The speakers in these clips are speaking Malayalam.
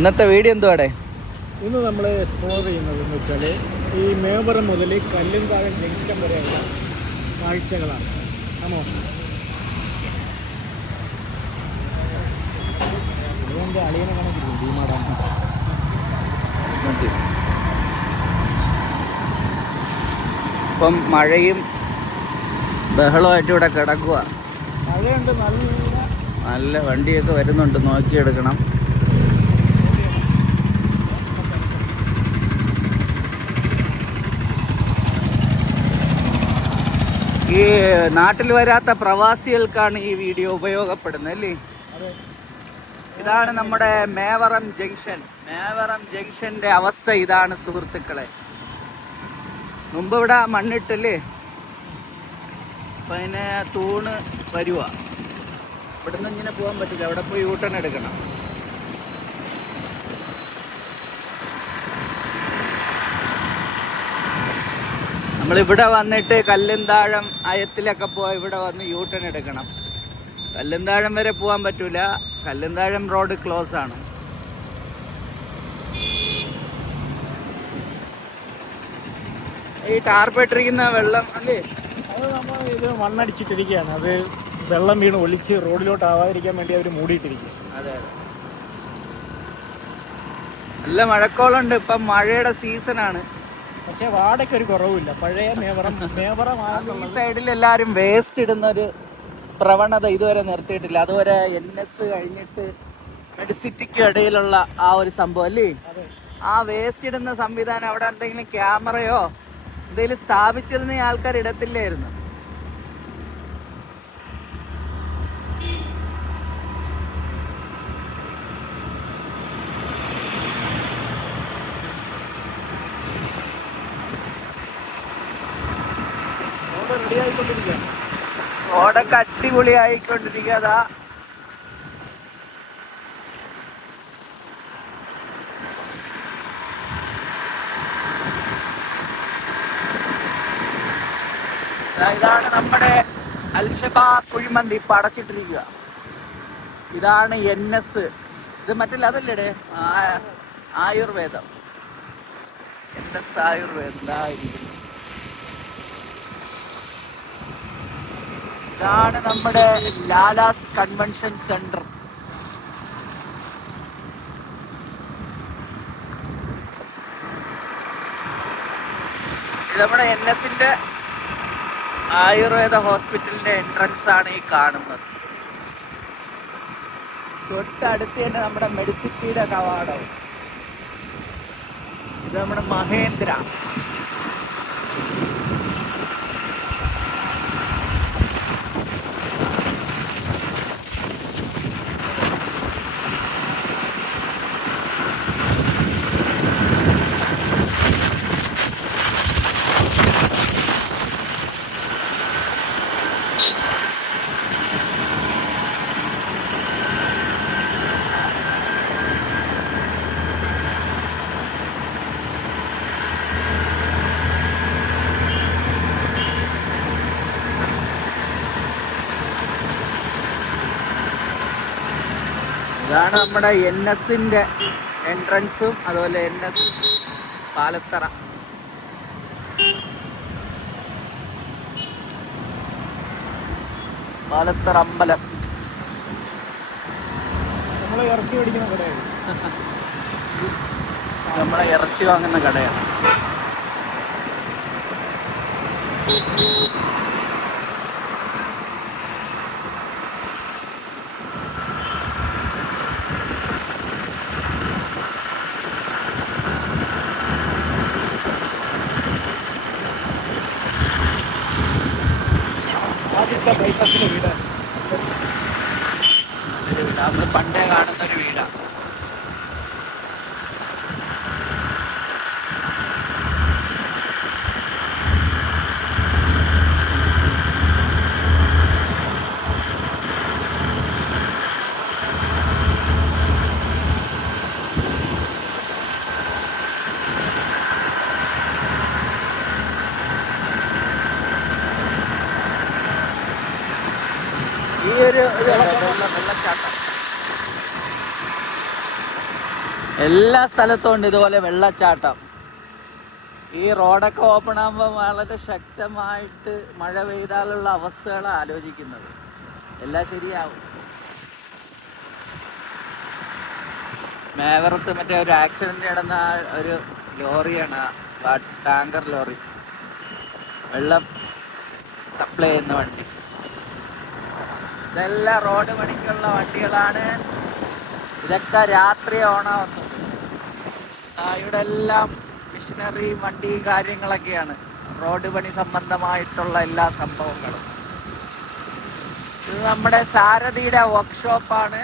ഇന്നത്തെ വീഡിയോ എന്തുവാടെ? ഇന്ന് നമ്മൾ എക്സ്പ്ലോർ ചെയ്യുന്നതെന്ന് വെച്ചാൽ ഈ മേവറം മുതൽ കല്ലുംതാഴം ജംഗ്ഷൻ വരെയുള്ള കാഴ്ചകളാണ്. ആണോ? ഇതെൻ്റെ അളിയനെ കണക്കില്ല ഭീമാടാണ്. ഇപ്പം മഴയും ബഹളമായിട്ട് ഇവിടെ കിടക്കുക. മഴയുണ്ട്, നല്ല വണ്ടിയൊക്കെ വരുന്നുണ്ട്, നോക്കിയെടുക്കണം. ഈ നാട്ടിൽ വരാത്ത പ്രവാസികൾക്കാണ് ഈ വീഡിയോ ഉപയോഗപ്പെടുന്നത് അല്ലേ? ഇതാണ് നമ്മുടെ മേവറം ജംഗ്ഷൻ. മേവറം ജംഗ്ഷന്റെ അവസ്ഥ ഇതാണ് സുഹൃത്തുക്കളെ. മുമ്പ് ഇവിടെ മണ്ണിട്ടല്ലേ, അപ്പൊ അതിനെ തൂണ് വരുക. ഇവിടുന്ന് ഇങ്ങനെ പോകാൻ പറ്റില്ല, അവിടെ പോയി യൂട്ടേൺ എടുക്കണം. നമ്മളിവിടെ വന്നിട്ട് കല്ലുംതാഴം അയത്തിലൊക്കെ പോയി ഇവിടെ വന്ന് യൂട്ടേൺ എടുക്കണം. കല്ലുംതാഴം വരെ പോകാൻ പറ്റൂല, കല്ലുംതാഴം റോഡ് ക്ലോസ് ആണ്. ഈ ടാർപ്പിട്ടിരിക്കുന്ന വെള്ളം അല്ലേ, അത് നമ്മൾ ഇത് മണ്ണടിച്ചിട്ടിരിക്കുകയാണ്. അത് വെള്ളം വീണ് ഒലിച്ച് റോഡിലോട്ട് ആവാതിരിക്കാൻ വേണ്ടി അവർ മൂടിയിട്ടിരിക്കുക. അതെ, നല്ല മഴക്കോളുണ്ട്. ഇപ്പം മഴയുടെ സീസണാണ്. പക്ഷെ വാടക ഒരു കുറവില്ല. പഴയ മേവറം ഈ സൈഡിൽ എല്ലാവരും വേസ്റ്റ് ഇടുന്ന ഒരു പ്രവണത ഇതുവരെ നിർത്തിയിട്ടില്ല. അതുവരെ NS കഴിഞ്ഞിട്ട് മെഡിസിറ്റിക്കും ഇടയിലുള്ള ആ ഒരു സംഭവം അല്ലേ, ആ വേസ്റ്റ് ഇടുന്ന സംവിധാനം അവിടെ എന്തെങ്കിലും ക്യാമറയോ എന്തെങ്കിലും സ്ഥാപിച്ചിരുന്ന ആൾക്കാർ ഇടത്തില്ലായിരുന്നു. റോഡൊക്കെ അടിപൊളി ആയിക്കൊണ്ടിരിക്കാതാ. ഇതാണ് നമ്മുടെ അൽഷബ കുഴിമന്തി ഇപ്പൊ അടച്ചിട്ടിരിക്കുക. ഇതാണ് NS. ഇത് മറ്റല്ല, അതല്ലേ ആയുർവേദം. NS ആയുർവേദം. ഇതാണ് നമ്മുടെ ലാലാസ് കൺവെൻഷൻ സെന്റർ. ഇത് നമ്മുടെ NSന്റെ ആയുർവേദ ഹോസ്പിറ്റലിന്റെ എൻട്രൻസ് ആണ് ഈ കാണുന്നത്. തൊട്ടടുത്ത് തന്നെ നമ്മുടെ മെഡിസിറ്റിയുടെ കവാടം. ഇത് നമ്മുടെ മഹേന്ദ്ര. ഇതാണ് നമ്മുടെ NSന്റെ എൻട്രൻസും അതുപോലെ NS പാലത്തറ. പാലത്തറ അമ്പലം. നമ്മളെ ഇറച്ചി മേടിക്കുന്ന കടയാണ്. നമ്മളെ ഇറച്ചി വാങ്ങുന്ന കടയാണ്. ആദ്യത്തെ ബൈപ്പാസിലെ വീടാണ്. നമ്മൾ പണ്ടേ കാണുന്ന ഒരു വീടാണ്. ഈ ഒരു വെള്ളച്ചാട്ടം എല്ലാ സ്ഥലത്തും ഉണ്ട് ഇതുപോലെ വെള്ളച്ചാട്ടം. ഈ റോഡൊക്കെ ഓപ്പൺ ആകുമ്പോൾ വളരെ ശക്തമായിട്ട് മഴ പെയ്താലുള്ള അവസ്ഥകളാണ് ആലോചിക്കുന്നത്. എല്ലാം ശരിയാവും. മേവറത്ത് മറ്റേ ഒരു ആക്സിഡന്റ് നടന്ന ഒരു ലോറിയാണ്, ടാങ്കർ ലോറി, വെള്ളം സപ്ലൈ ചെയ്യുന്ന വണ്ടി. ഇതെല്ലാം റോഡ് പണിക്കുള്ള വണ്ടികളാണ്. ഇതൊക്കെ രാത്രി ഓണാവുന്നു. ഇവിടെ എല്ലാം മിഷനറി വണ്ടി കാര്യങ്ങളൊക്കെയാണ്, റോഡ് പണി സംബന്ധമായിട്ടുള്ള എല്ലാ സംഭവങ്ങളും. ഇത് നമ്മുടെ സാരഥിയുടെ വർക്ക്ഷോപ്പാണ്.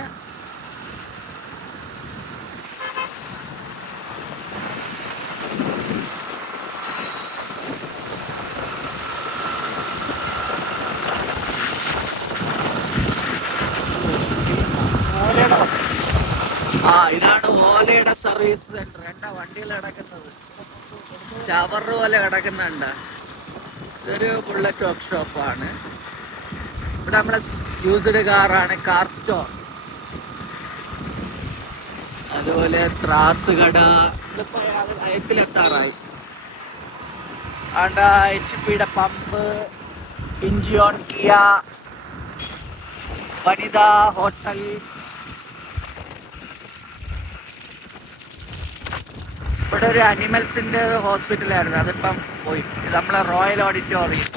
ഇതാണ് ഓലയുടെ സർവീസ് സെന്റർ. എന്താ വണ്ടികൾ കിടക്കുന്നത്, ചവറ് പോലെ കിടക്കുന്നുണ്ട്. ഇതൊരു ബുള്ളറ്റ് വർക്ക്ഷോപ്പാണ്. ഇവിടെ നമ്മളെ യൂസ്ഡ് കാറാണ്, കാർ സ്റ്റോർ. അതുപോലെ ത്രാസ് കട. ഇതിപ്പോ അയത്തിലെത്താറായി. ആണ്ട HP പമ്പ്, ഇഞ്ചിയോൺ കിയ, വനിതാ ഹോട്ടൽ. ഇവിടെ ഒരു അനിമൽസിന്റെ ഹോസ്പിറ്റലായിരുന്നു, അതിപ്പം പോയി. ഇത് നമ്മളെ റോയൽ ഓഡിറ്റോറിയം.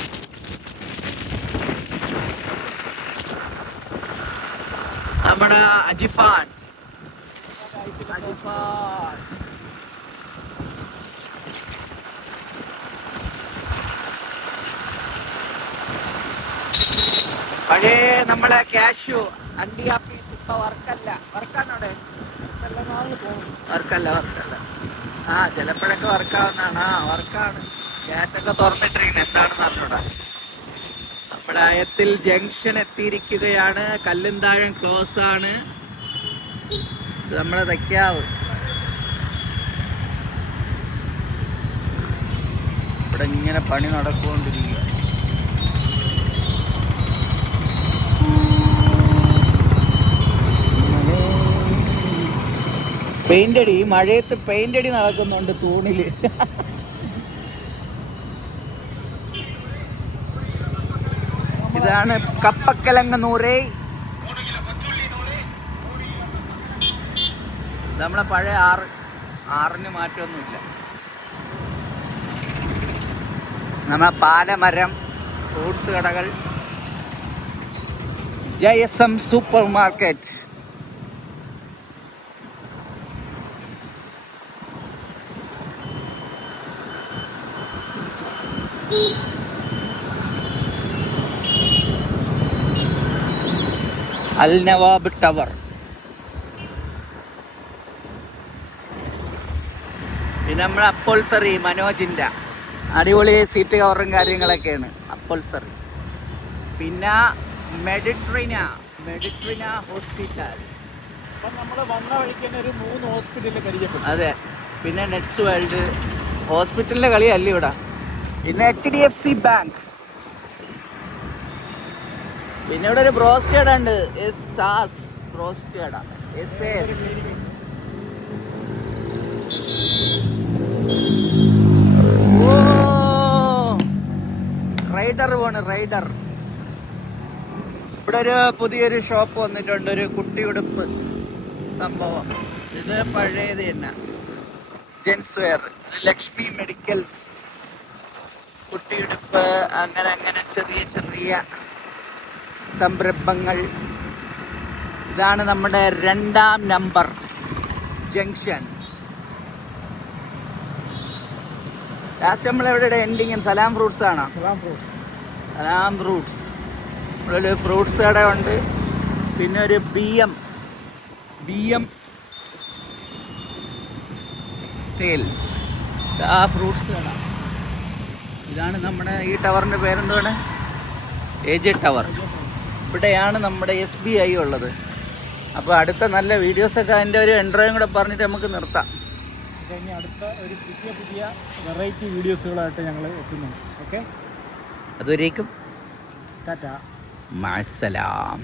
നമ്മുടെ അജിഫാൻ. പഴയ നമ്മളെ കാഷ്യൂ അണ്ടി ആപ്പീസ് ഇപ്പൊ വർക്കല്ല. വർക്കാണോടെ? വർക്കല്ല. ചിലപ്പോഴൊക്കെ വർക്കാവുന്നതാണ്. വർക്കാണ്. ഗേറ്റൊക്കെ തുറന്നിട്ടിരിക്കുന്നത് എന്താണെന്ന് അറിഞ്ഞൂടാ. നമ്മുടെ അയത്തിൽ ജംഗ്ഷൻ എത്തിയിരിക്കുകയാണ്. കല്ലുംതാഴം ക്ലോസ് ആണ്. ഇത് നമ്മളെ തയ്ക്കാവ്. ഇവിടെ ഇങ്ങനെ പണി നടക്കൊണ്ടിരിക്കുക. പെയിന്റടി, ഈ മഴയത്ത് പെയിന്റടി നടക്കുന്നുണ്ട് തൂണില്. ഇതാണ് കപ്പക്കലങ്ങന്നൂരേ. നമ്മളെ പഴയ ആറിന് മാറ്റമൊന്നുമില്ല. നമ്മളെ പാലമരം, ഫ്രൂട്ട്സ് കടകൾ, JSM സൂപ്പർ മാർക്കറ്റ്. അൽ നവാബ് ടവർ. പിന്നെ നമ്മൾ അപ്പോൾസറി, മനോജിൻ്റെ അടിപൊളി സീറ്റ് കവറും കാര്യങ്ങളൊക്കെയാണ് അപ്പോൾസറി. പിന്നെ മെഡിട്രീന ഹോസ്പിറ്റൽ. നമ്മൾ വന്ന വഴിക്ക് തന്നെ ഒരു 3 ഹോസ്പിറ്റലിൽ പരിചയപ്പെട്ടു. അതെ. പിന്നെ നെറ്റ്സ് വേൾഡ് ഹോസ്പിറ്റലിൻ്റെ കളിയല്ല ഇവിടെ. പിന്നെ HDFC ബാങ്ക്. പിന്നെ ഇവിടെ ഒരു ബ്രോസ്റ്റേഡ ഉണ്ട്, സാസ് ബ്രോസ്റ്റേഡ. റൈഡർ പോണ്, റൈഡർ. ഇവിടെ ഒരു പുതിയൊരു ഷോപ്പ് വന്നിട്ടുണ്ട്, ഒരു കുട്ടിയുടുപ്പ് സംഭവം. ഇത് പഴയത് തന്നെ, ജെൻസ് വെയർ. ഇത് ലക്ഷ്മി മെഡിക്കൽസ്. കുട്ടിയുടുപ്പ്, അങ്ങനെ ചെറിയ ചെറിയ സംരംഭങ്ങൾ. ഇതാണ് നമ്മുടെ 2ാം നമ്പർ ജംഗ്ഷൻ. ലാസ്റ്റ് നമ്മളെവിടെ എൻഡിങ്? സലാം ഫ്രൂട്ട്സ് ആണോ? സലാം ഫ്രൂട്ട്സ്. ഇവിടെ ഒരു ഫ്രൂട്ട്സ് കട ഉണ്ട്. പിന്നെ ഒരു BM ടേൽസ്. ആ ഫ്രൂട്ട്സ് കട. ഇതാണ് നമ്മുടെ ഈ ടവറിൻ്റെ പേരെന്താണ്? AJ tower. ഇവിടെയാണ് നമ്മുടെ SBI ഉള്ളത്. അപ്പോൾ അടുത്ത നല്ല വീഡിയോസൊക്കെ അതിൻ്റെ ഒരു എൻട്രോയും കൂടെ പറഞ്ഞിട്ട് നമുക്ക് നിർത്താം. ഇനി അടുത്ത ഒരു പുതിയ വെറൈറ്റി വീഡിയോസുകളായിട്ട് ഞങ്ങൾ എത്തുന്നു. ഓക്കെ, അതുവരേക്കും ടാറ്റാ, മഅസ്സലാം.